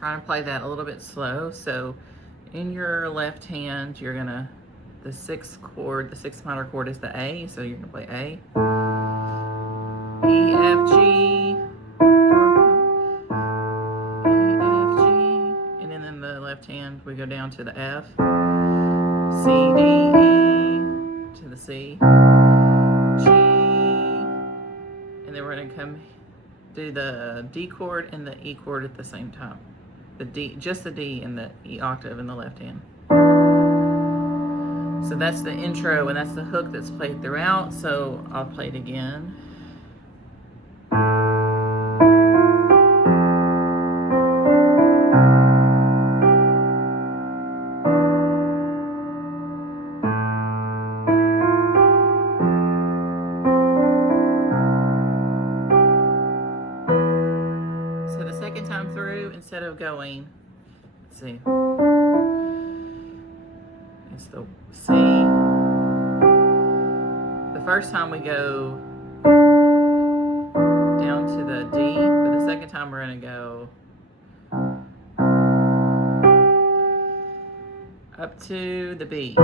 try and play that a little bit slow. So in your left hand, you're gonna, the sixth minor chord is the A, so you're gonna play A, E, F, G, E, F, G, and then in the left hand, we go down to the F, C, D, E, to the C, G, and then we're gonna come do the D chord and the E chord at the same time. The D, just the D and the E octave in the left hand. So that's the intro, and that's the hook that's played throughout. So I'll play it again. So the second time through, instead of going, let's see, it's the C. The first time we go down to the D, but the second time we're going to go up to the B. So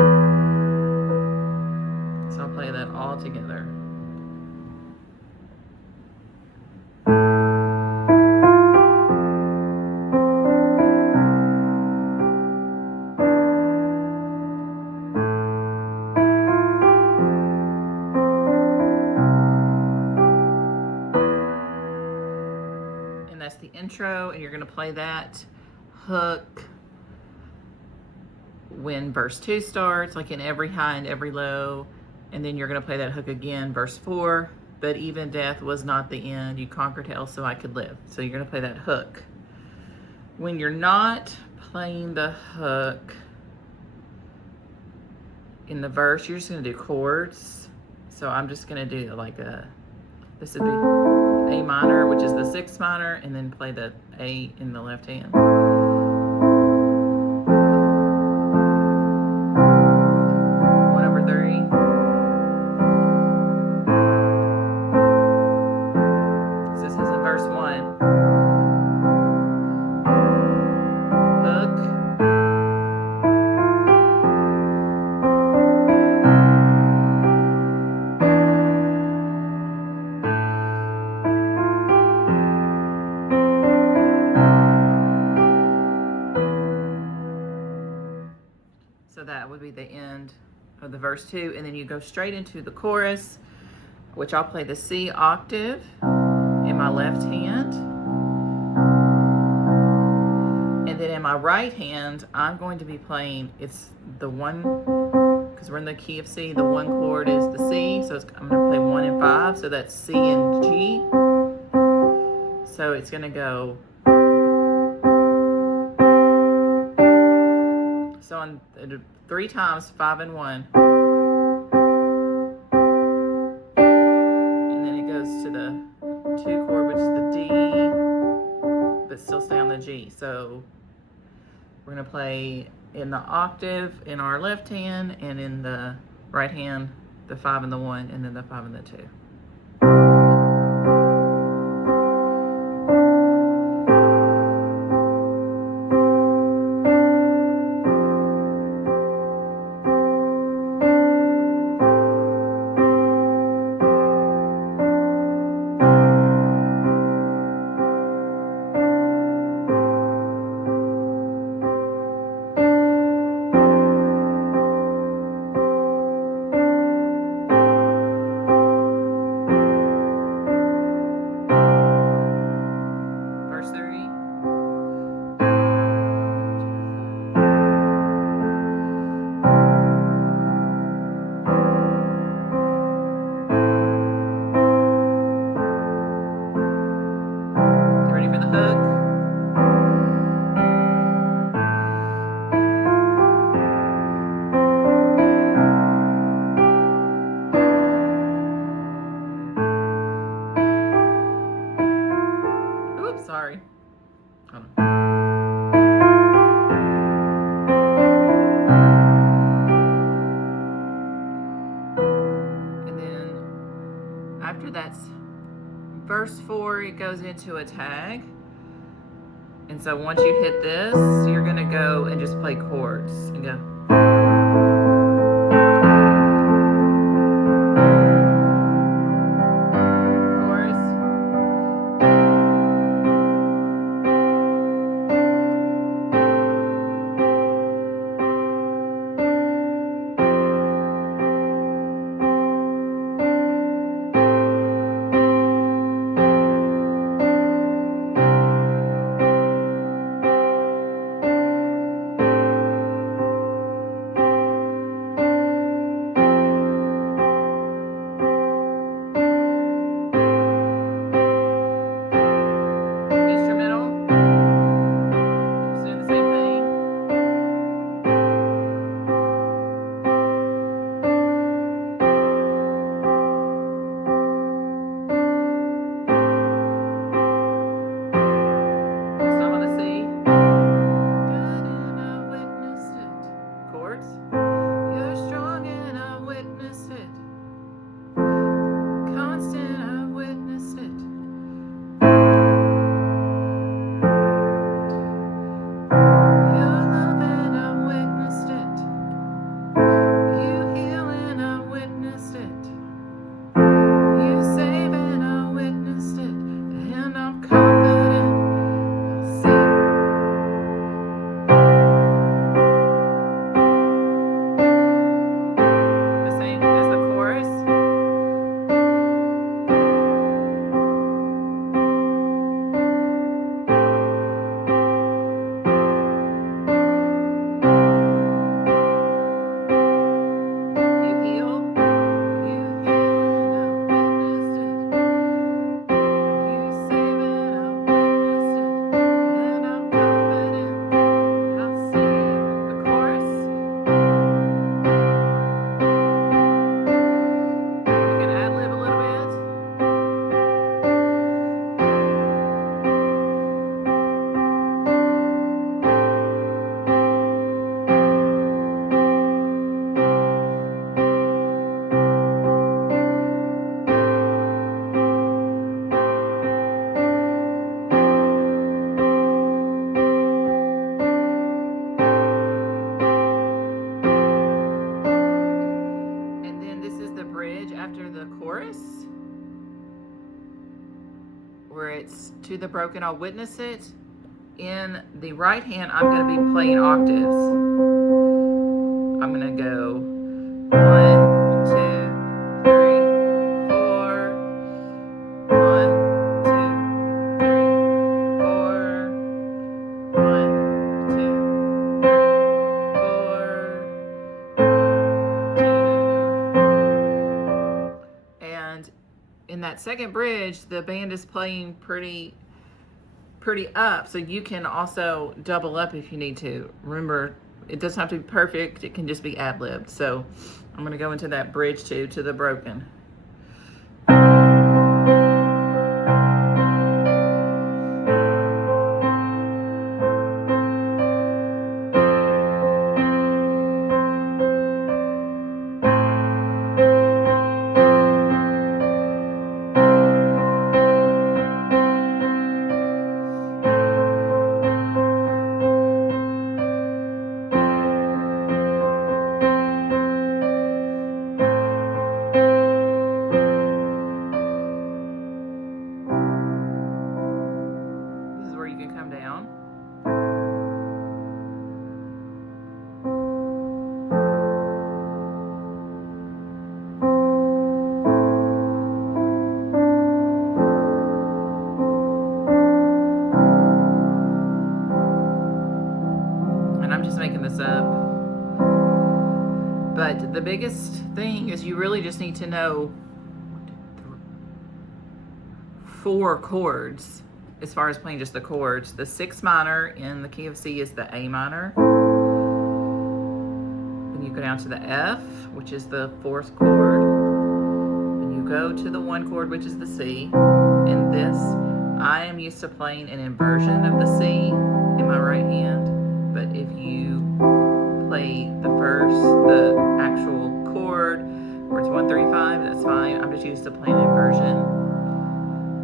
I'll play that all together. That's the intro, and you're going to play that hook when verse 2 starts, like in every high and every low, and then you're going to play that hook again, verse 4, but even death was not the end, you conquered hell so I could live. So you're going to play that hook. When you're not playing the hook in the verse, you're just going to do chords. So I'm just going to do like this would be A minor, which is the sixth minor, and then play the A in the left hand. 1/3. So this is in verse 1. Hook. So that would be the end of the verse 2, and then you go straight into the chorus, which I'll play the C octave in my left hand, and then in my right hand I'm going to be playing, it's the one, because we're in the key of C, the one chord is the C, so I'm going to play 1 and 5, so that's C and G. So it's going to go, so on 3 times, 5 and 1. And then it goes to the 2 chord, which is the D, but still stay on the G. So we're going to play in the octave in our left hand, and in the right hand, the 5 and the 1, and then the 5 and the 2. Sorry. Hold on. And then after that's verse 4, it goes into a tag. And so once you hit this, you're gonna go and just play chords and go. After the chorus, where it's to the broken, I'll witness it. In the right hand, I'm going to be playing octaves. I'm going to go 1, 2, 3, 4. 1, 2, 3, 4. 1, 2, 3, 4. And in that second bridge, the band is playing pretty up, so you can also double up if you need to. Remember, it doesn't have to be perfect, it can just be ad-libbed. So I'm going to go into that bridge 2 to the broken. Down. And I'm just making this up. But the biggest thing is you really just need to know 4 chords. As far as playing just the chords, the 6 minor in the key of C is the A minor. Then you go down to the F, which is the 4th chord. Then you go to the 1 chord, which is the C. And this, I am used to playing an inversion of the C in my right hand. But if you play the actual chord, where it's 1, 3, 5, that's fine. I'm just used to playing inversion.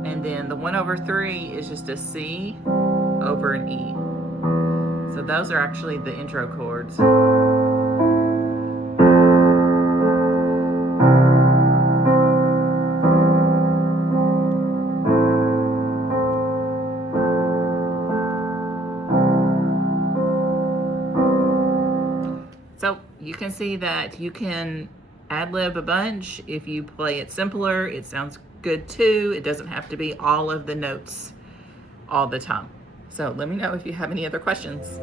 And then the 1/3 is just a C, over an E. So those are actually the intro chords. So you can see that you can ad-lib a bunch. If you play it simpler, it sounds good too. It doesn't have to be all of the notes all the time. So let me know if you have any other questions.